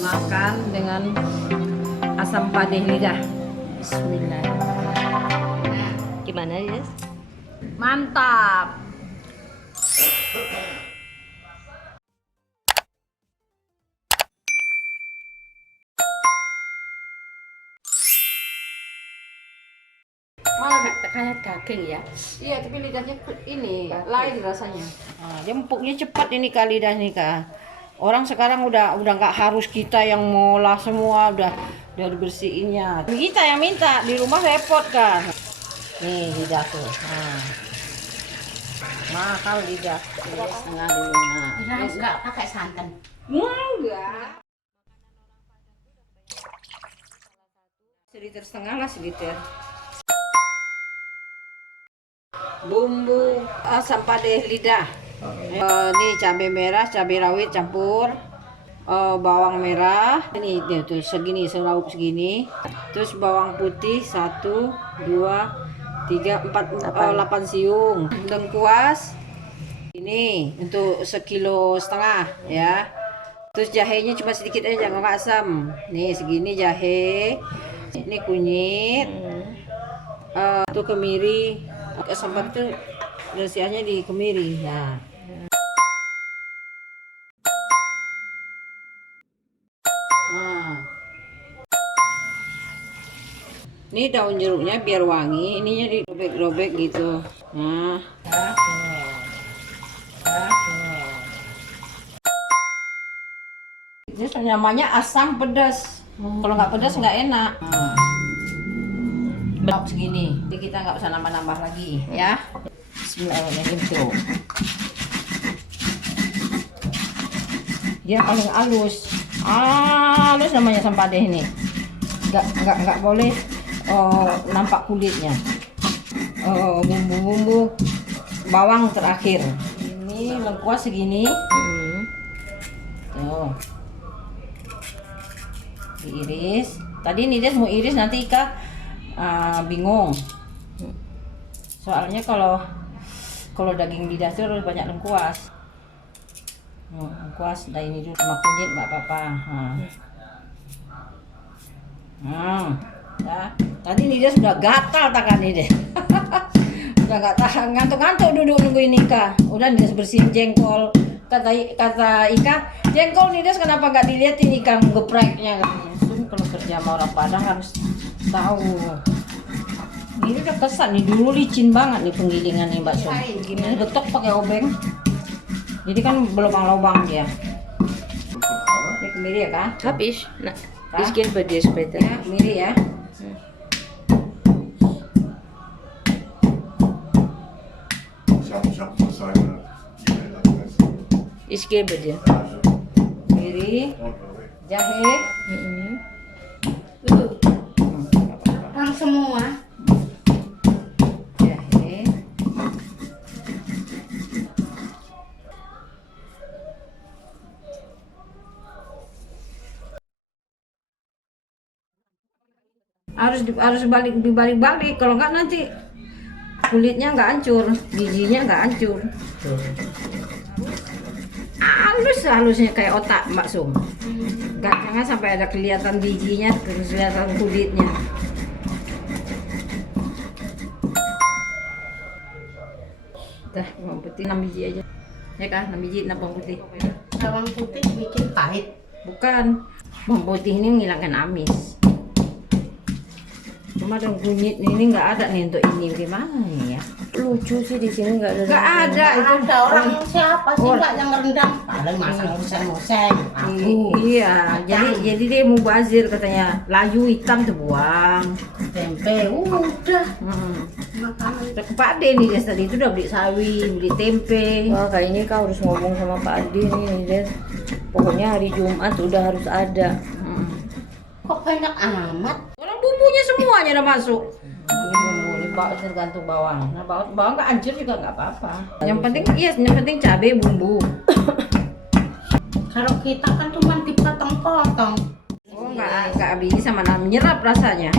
Makan dengan asam padeh lidah. Bismillah. Gimana ya? Mantap. Malah kayak daging ya. Iya, tapi lidahnya ini lain rasanya. Dia empuknya cepat ini kali lidah nih Kak. Orang sekarang udah nggak harus kita yang ngolah semua, udah dibersihinnya. Kita yang minta di rumah repot kan. Nih lidah tuh. Nah. Mahal lidah. Ini setengah dulu. Nah. Enggak pakai santan. Enggak. Seliter setengah lah seliter. Bumbu asam padeh lidah. Ini cabai merah, cabai rawit campur, bawang merah. Ini tuh segini, seraup segini. Terus bawang putih 1, 2, 3, 4, 8 siung. Lengkuas. Ini untuk 1,5 kilo ya. Terus jahenya cuma sedikit aja, nggak asam. Nih segini jahe. Ini kunyit. Tuh kemiri. Sambal itu rahasianya di kemiri. Nah. Ini daun jeruknya biar wangi, ininya dirobek-robek gitu. Nah. Ini namanya asam pedas. Kalau nggak pedas nggak enak. Blok segini, jadi kita nggak usah nambah-nambah lagi, ya. Bismillahirrahmanirrahim. Dia paling halus, halus namanya asam padeh ini. Nggak boleh nampak kulitnya. Bumbu-bumbu bawang terakhir. Ini lengkuas segini. Tuh. Diiris. Tadi Nides mau iris, nanti Ika bingung. Soalnya kalau daging lidah itu harus banyak lengkuas. Lengkuas, nah ini dulu sama kunyit nggak apa-apa. Ya. Tadi Nides sudah gatal tangan ini deh. Udah nggak tahan, ngantuk-ngantuk duduk nunggu ini Ika. Udah Nides bersihin jengkol. Kata Ika, jengkol Nides kenapa nggak dilihatin Ika ngepreknya? Kalau kerja sama orang Padang harus tahu. Ini udah kesan nih, dulu licin banget nih penggilingan nih Mbak Som. Gini betok pakai obeng. Jadi kan berlubang-lubang dia. Ini kemiri ya Kak? Habis. Nah, bikin pada sepeda. Ya, kemiri ya. Iskin pada. Kemiri, jahe. Orang semua. Jahe. Harus dibalik-balik, kalau nggak nanti kulitnya nggak hancur, bijinya nggak hancur. Halusnya kayak otak Mbak Sum. Jangan sampai ada kelihatan bijinya, kelihatan kulitnya. Dah, bawang putih 6 biji aja. Ya kan, 6 biji, 6 bawang putih. Bawang putih bikin pahit. Bukan, bawang putih ini menghilangkan amis. Cuma ada kunyit ini nggak ada nih untuk ini, gimana nih ya? Lucu sih di sini nggak ada. Nggak ada itu. Ada orang siapa sih nggak yang rendang? Paling masak ngoseng-ngoseng. Iya, jadi dia mau bazir katanya. Layu hitam terbuang. Tempe, udah. Makanan. Pak Ade nih guys, tadi itu udah beli sawi, beli tempe. Wah, kayaknya kau harus ngomong sama Pak Adi nih, Des. Pokoknya hari Jumat udah harus ada. Kok banyak amat? Orang bumbunya semuanya udah masuk. Bumbu ini tergantung bawang. Nah, bawang nggak hancur juga nggak apa-apa. Yang penting cabai bumbu. Kalau kita kan cuma dipotong-potong. Oh, nggak bisa mana menyerap rasanya.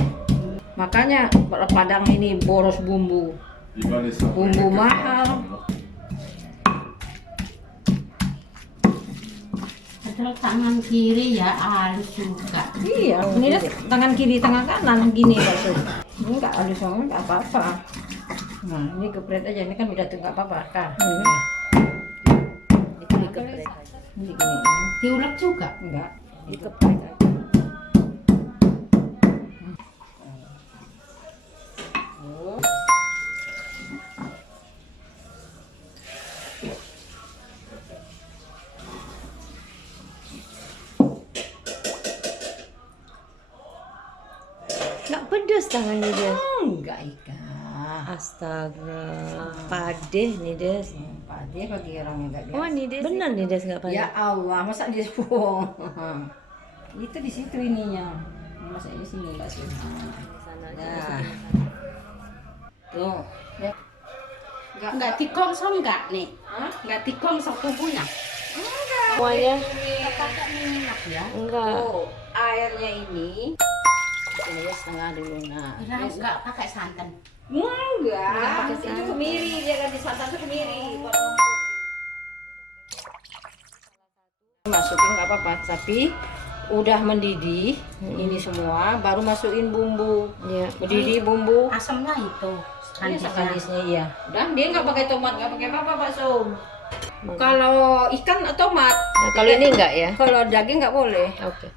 Makanya Padang ini boros bumbu. Bumbu mahal. Padahal tangan kiri ya halus juga. Iya, ini dah tangan kiri, tangan kanan gini bakso. Ini nggak halus banget, nggak apa-apa. Nah, ini gepret aja, ini kan udah tuh nggak apa-apa kan. Itu dikeprek aja. Ini gini, Diulek juga. enggak. Dikeprek aja. Nggak pedas tangannya Des. Enggak Ika. Astaga, padeh nih Des. Pade bagi orang yang nggak biasa. Oh nih Des, benar nih Des nggak padeh. Ya Allah, masa dia bohong. Itu di situ ininya. Masa di sini nggak sih? Sana aja. Nah. Tuh, ya. Enggak dikongsong enggak nih? Enggak dikongsong tubuhnya. Semuanya Pakai minyak ya. enggak. Tuh, airnya ini ini ya setengah dulu. Nah, Kira enggak pakai santan. enggak, pakai itu santan. kemiri, dia ganti santan itu kemiri. Masukin nggak apa-apa, tapi udah mendidih ini semua, baru masukin bumbu. Iya. Mendidih bumbu. Asamnya itu. Ini Kandisnya. kanisnya iya. Udah, dia nggak pakai tomat, nggak pakai apa-apa, Pak Som. Kalau ikan tomat. Nah, kalau ini enggak ya? Kalau daging nggak boleh. Oke.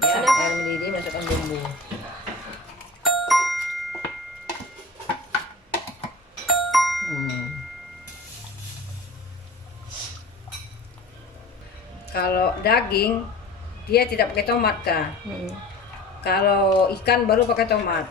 Ya, air mendidih, masukkan bumbu. Kalau daging dia tidak pakai tomat kak. Kalau ikan baru pakai tomat.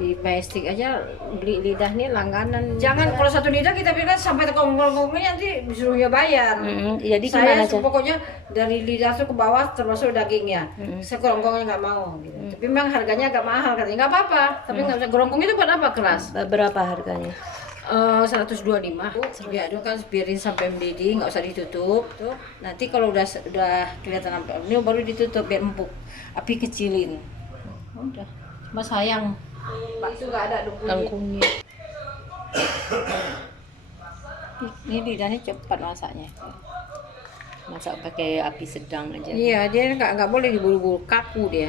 Di Majestic aja beli lidah nih langganan. Jangan kalau satu lidah kita bilang sampai tekong-tekongnya nanti disuruhnya bayar. Jadi Saya gimana aja? pokoknya dari lidah tuh ke bawah termasuk dagingnya. Sekerongkongnya nggak mau gitu. Tapi memang harganya agak mahal katanya. Nggak apa-apa, tapi nggak usah gerongkong itu buat apa keras? Berapa harganya? 125. Ya, itu kan biarin sampai mendidih, nggak usah ditutup. Tuh, nanti kalau udah kelihatan ini baru ditutup biar empuk. Api kecilin. Udah. Mas sayang. Bakso nggak ada dukungnya. Kangkungnya. Ini lidahnya cepat masaknya. Masak pakai api sedang aja. Iya, dia nggak boleh diburu-buru, kaku dia.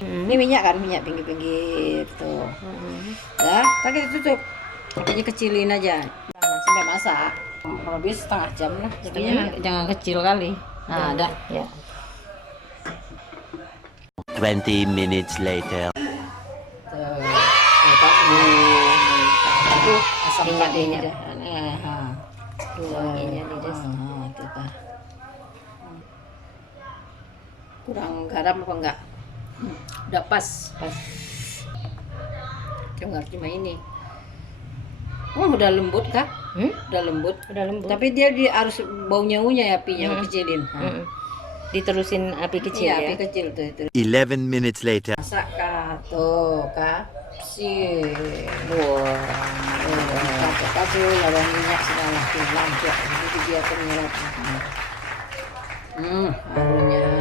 Ini minyak kan, minyak pinggir-pinggir tuh. Dah, tadi ditutup. Apinya kecilin aja. Sampai masak. Kurang lebih setengah jam lah. Jangan kecil kali. Nah, dah. Ya. 20 minutes later. Itu asam padenya. Wanginya nih Des. Kurang garam apa enggak? Udah pas. Tinggal cuma ini. Oh, udah lembut kah? Udah lembut. Udah lembut. Tapi dia harus baunya ya apinya kecilin. Diterusin api kecil Iya, ya. api kecil tuh itu. 11 minutes later. Masak kah? Tuh kah? Sih. Wah. Kasih lawang minyak segala tuh langsung. Jadi dia penyerap. Harunya.